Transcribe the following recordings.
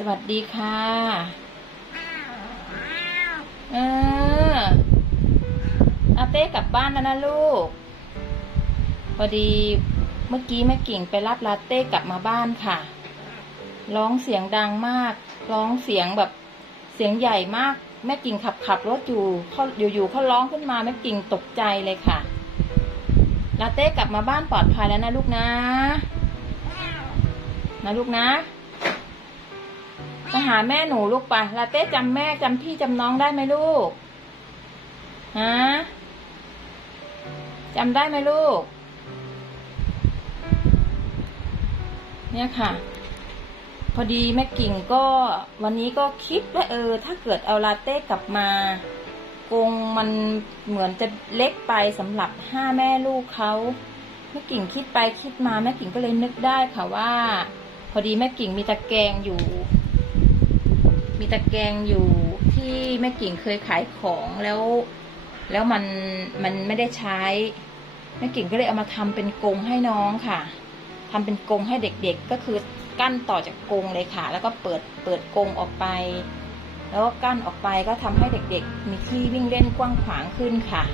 สวัสดีค่ะ เอออาเต้กลับบ้านแล้วนะลูก พอดีเมื่อกี้แม่กิ่งไปรับลาเต้กลับมาบ้านค่ะ ร้องเสียงดังมาก ร้องเสียงแบบเสียงใหญ่มาก แม่กิ่งขับขับรถอยู่เขาอยู่ๆเขาร้องขึ้นมาแม่กิ่งตกใจเลยค่ะ ลาเต้กลับมาบ้านปลอดภัยแล้วนะลูกนะ นะลูกนะ มาหาแม่หนูลูกไปลาเต้จำแม่จำพี่จำน้องได้ไหมลูกฮะจำได้ไหมลูก เนี่ยค่ะ พอดีแม่กิ่งก็วันนี้ก็คิดว่าเออ ถ้าเกิดเอาลาเต้กลับมากรงมันเหมือนจะเล็กไปสำหรับห้าแม่ลูกเขาแม่กิ่งคิดไปคิดมาแม่กิ่งก็เลยนึกได้ค่ะว่า พอดีแม่กิ่งมีตะแกรงอยู่ มีตะแกรงอยู่ที่แม่กิ่งเคยขายของแล้ว แล้วมันมันไม่ได้ใช้แม่กิ่งก็เลยเอามาทำเป็นกรงให้น้องค่ะทำเป็นกรงให้เด็กๆ ก็คือกั้นต่อจากกรงเลยค่ะ แล้วก็เปิดเปิดกรงออกไป แล้วก็กั้นออกไปก็ทำให้เด็กๆ มีที่วิ่งเล่นกว้างขวางขึ้นค่ะ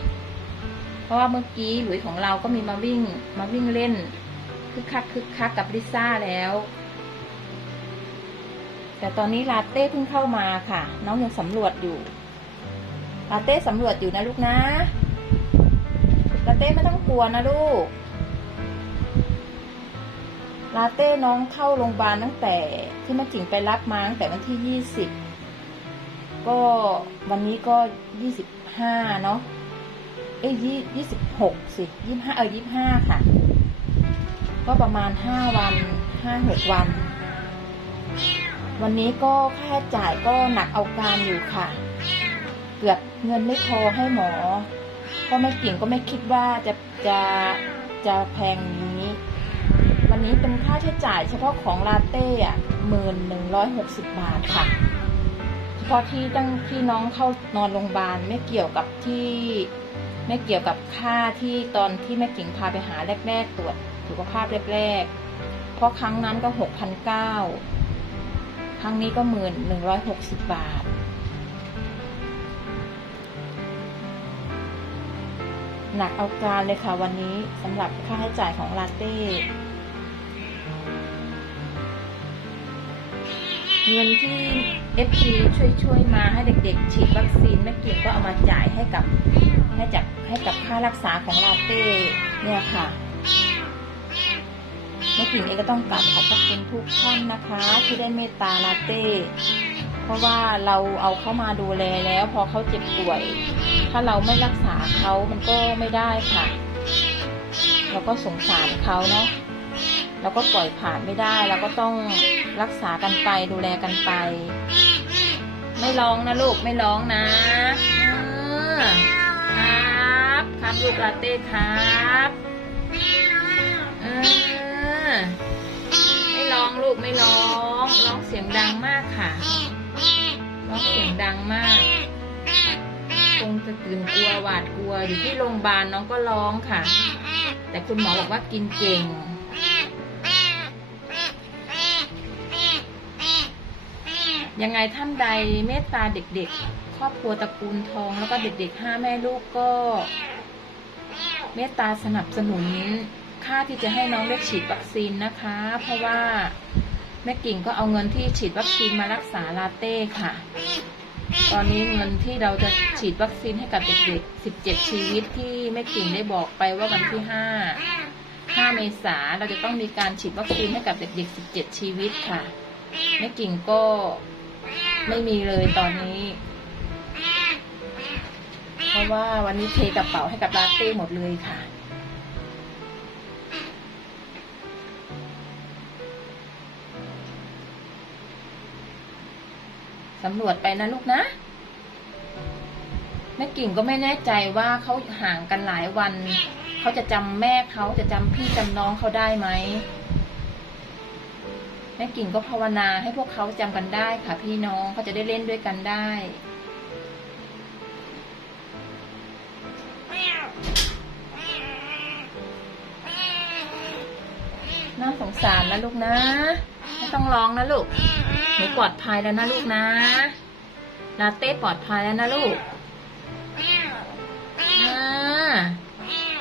เพราะว่าเมื่อกี้หลุยของเราก็มีมาวิ่งมาวิ่งเล่นคึกคักคึกคักกับลิซ่าแล้ว แต่ตอนนี้ลาเต้เพิ่งเข้ามาค่ะ น้องยังสำรวจอยู่ ลาเต้สำรวจอยู่นะลูกนะ ลาเต้ไม่ต้องกลัวนะลูก ลาเต้น้องเข้าโรงพยาบาลตั้งแต่ที่แม่จิ๋งไปรับมาตั้งแต่วันที่ยี่สิบก็วันนี้ก็ยี่สิบห้าเนาะ เอ้ยยี่ยี่สิบหกสิยี่ห้าเออยี่ห้าค่ะ ก็ประมาณห้าวันห้าหกวัน วันนี้ก็ค่าจ่ายก็หนักเอาการอยู่ค่ะ เกือบเงินไม่พอให้หมอ ก็ไม่กิ่งก็ไม่คิดว่าจะจะจะแพงอย่างนี้ วันนี้เป็นค่าใช้จ่ายเฉพาะของลาเต้อะหมื่นหนึ่งร้อยหกสิบบาทค่ะ เฉพาะที่ตั้งที่น้องเข้านอนโรงพยาบาลไม่เกี่ยวกับที่ไม่เกี่ยวกับค่าที่ตอนที่แม่กิ่งพาไปหาแรก ๆ ตรวจสุขภาพแรกๆ เพราะครั้งนั้นก็หกพันเก้า ครั้งนี้ก็หมื่นหนึ่งร้อยหกสิบบาท หนักเอาการเลยค่ะวันนี้สำหรับค่าใช้จ่ายของลาเต้ เงินที่ FG ช่วยช่วยๆมาให้เด็กๆ ฉีดวัคซีนแม่กิ่งก็เอามาจ่ายให้กับให้จับให้กับค่ารักษาของลาเต้เนี่ยค่ะ ม่กิ่งเองก็ต้องกลับขอบพระคุณทุกท่านนะคะ ที่ได้เมตตาลาเต้ เพราะว่าเราเอาเข้ามาดูแลแล้ว พอเขาเจ็บป่วย ถ้าเราไม่รักษาเขามันก็ไม่ได้ค่ะ เราก็สงสารเขาเนาะเราก็ปล่อยผ่านไม่ได้เราก็ต้องรักษากันไปดูแลกันไป ไม่ร้องนะลูกไม่ร้องนะครับ ครับลูกลาเต้ครับ ไม่ร้องลูกไม่ร้องร้องเสียงดังมากค่ะร้องเสียงดังมาก คงจะตื่นกลัวหวาดกลัวอยู่ที่โรงพยาบาลน้องก็ร้องค่ะ แต่คุณหมอบอกว่ากินเก่งยังไงท่านใดเมตตาเด็กๆ ครอบครัวตระกูลทอง แล้วก็เด็กๆห้าแม่ลูกก็ เมตตาสนับสนุน ค่าที่จะให้น้องได้ฉีดวัคซีนนะคะ เพราะว่าแม่กิ่งก็เอาเงินที่ฉีดวัคซีนมารักษาลาเต้ค่ะ ตอนนี้เงินที่เราจะฉีดวัคซีนให้กับเด็กๆ 17 ชีวิตที่แม่กิ่งได้บอกไปว่าวันที่ 5 5 เมษาเราจะต้องมีการฉีดวัคซีนให้กับเด็กๆ 17 ชีวิตค่ะ แม่กิ่งก็ไม่มีเลยตอนนี้ เพราะว่าวันนี้เทกระเป๋าให้กับลาเต้หมดเลยค่ะ สำรวจไปนะลูกนะแม่กิ่งก็ไม่แน่ใจว่าเขาห่างกันหลายวัน เขาจะจำแม่เขาจะจำพี่จำน้องเขาได้ไหมแม่กิ่งก็ภาวนาให้พวกเขาจำกันได้ค่ะพี่น้องเขาจะได้เล่นด้วยกันได้ น่าสงสารนะลูกนะน่ต้องร้องนะลูกหนูปลอดภัยแล้วนะลูกนะลาเต้ปลอดภัยแล้วนะลูก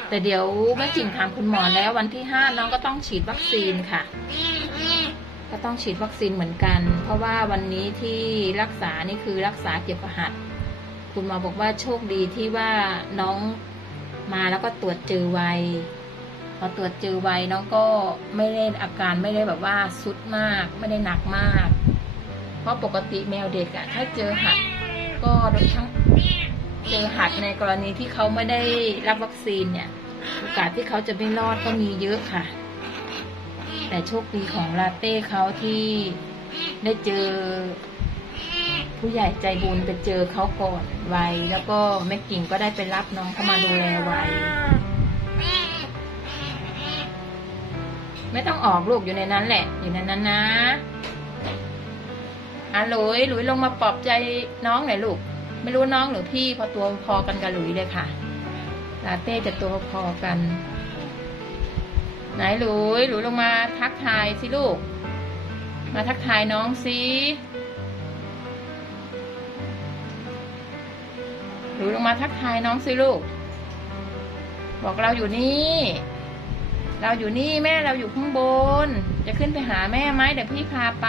แต่เดี๋ยวแม่จิ๋งถามคุณหมอแล้ววันที่ห้าน้องก็ต้องฉีดวัคซีนค่ะ ก็ต้องฉีดวัคซีนเหมือนกัน เพราะว่าวันนี้ที่รักษานี่คือรักษาเกี่ยวกับหัด คุณหมอบอกว่าโชคดีที่ว่าน้องมาแล้วก็ตรวจเจอไว พอตรวจเจอไวน้องก็ไม่ได้อาการไม่ได้แบบว่าสุดมาก ไม่ได้หนักมาก เพราะปกติแมวเด็กอะถ้าเจอหัดก็โดยทั้งเจอหัดในกรณีที่เขาไม่ได้รับวัคซีนเนี่ย โอกาสที่เขาจะไม่รอดก็มีเยอะค่ะ แต่โชคดีของลาเต้เขาที่ได้เจอ ผู้ใหญ่ใจบุญไปเจอเขาก่อนไวแล้วก็แม่กิ่งก็ได้ไปรับน้องเข้ามาดูแลไว ไม่ต้องออกลูกอยู่ในนั้นแหละ อยู่ในนั้นนะอะหลุยหลุยลงมาปลอบใจน้องหน่อยลูก ไม่รู้น้องหรือพี่พอตัวพอกันกับหลุยเลยค่ะ ลาเต้จะตัวพอกัน ไหนหลุยหลุยลงมาทักทายสิลูก มาทักทายน้องสิหลุยลงมาทักทายน้องสิลูก บอกเราอยู่นี่ เราอยู่นี่แม่เราอยู่ข้างบน จะขึ้นไปหาแม่ไหมเดี๋ยวพี่พาไป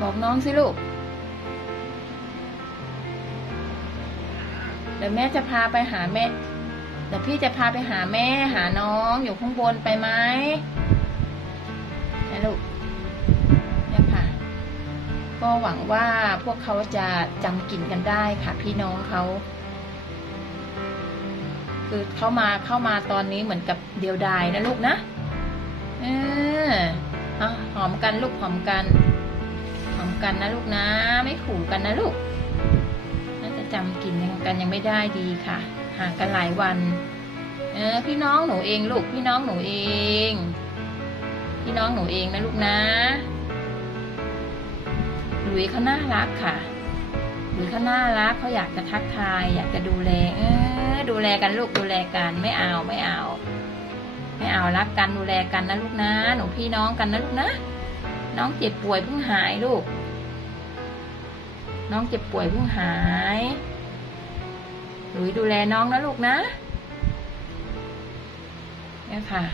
บอกน้องสิลูก เดี๋ยวแม่จะพาไปหาแม่ เดี๋ยวพี่จะพาไปหาแม่หาน้องอยู่ข้างบนไปไหมนะลูกเนี่ยค่ะ ก็หวังว่าพวกเขาจะจำกลิ่นกันได้ค่ะ พี่น้องเขา คือเข้ามาเข้ามาตอนนี้เหมือนกับเดียวดายนะลูกนะเออหอมกันลูกหอมกันหอมกันนะลูกนะ ไม่ขู่กันนะลูกน่าจะจำกลิ่นกันยังไม่ได้ดีค่ะห่างกันหลายวัน เออพี่น้องหนูเองลูกพี่น้องหนูเอง พี่น้องหนูเองนะลูกนะหลุยเขาน่ารักค่ะ หลุยเขาน่ารักเขาอยากจะทักทาย อยากจะดูแลเออดูแลกันลูกดูแลกันไม่เอาไม่เอา ไม่เอารักกันดูแลกันนะลูกนะ หนูพี่น้องกันนะลูกนะน้องเจ็บป่วยเพิ่งหายลูก น้องเจ็บป่วยเพิ่งหายหลุยดูแลน้องนะลูกนะเนี่ยค่ะ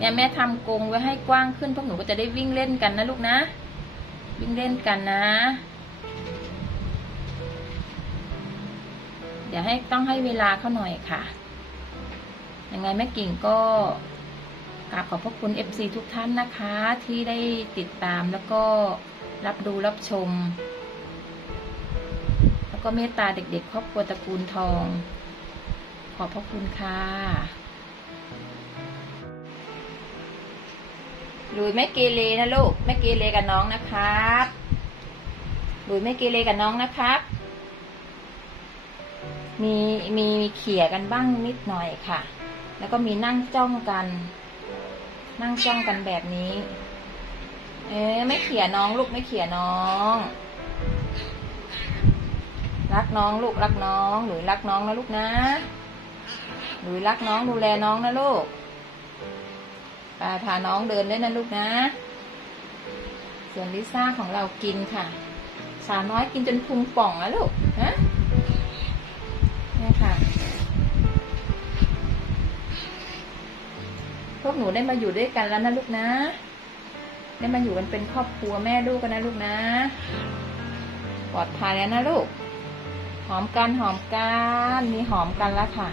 เนี่ยแม่ทำกรงไว้ให้กว้างขึ้นพวกหนูก็จะได้วิ่งเล่นกันนะลูกนะ วิ่งเล่นกันนะ เดี๋ยวให้ต้องให้เวลาเขาหน่อยค่ะยังไงแม่กิ่งก็กราบขอบพระคุณ FC ทุกท่านนะคะ ที่ได้ติดตามแล้วก็รับดูรับชม แล้วก็เมตตาเด็กๆ ครอบครัวตระกูลทอง ขอบพระคุณค่ะ หลุยไม่เกเรนะลูก ไม่เกเรกับน้องนะครับหลุยไม่เกเรกับน้องนะครับ มีมีเขี่ยกันบ้างนิดหน่อยค่ะ แล้วก็มีนั่งจ้องกัน นั่งจ้องกันแบบนี้ เอ๊ไม่เขี่ยน้องลูกไม่เขี่ยน้อง รักน้องลูกรักน้องหรือรักน้องนะลูกนะหรือรักน้องดูแลน้องนะลูก ปาพาน้องเดินด้วยนะลูกนะ ส่วนลิซ่าของเรากินค่ะ สาวน้อยกินจนพุงป่องแล้วลูกฮะนี่ค่ะ พวกหนูได้มาอยู่ด้วยกันแล้วนะลูกนะ ได้มาอยู่กันเป็นครอบครัวแม่ลูกกันนะลูกนะ ปลอดภัยแล้วนะลูก หอมกันหอมกันมีหอมกันแล้วค่ะ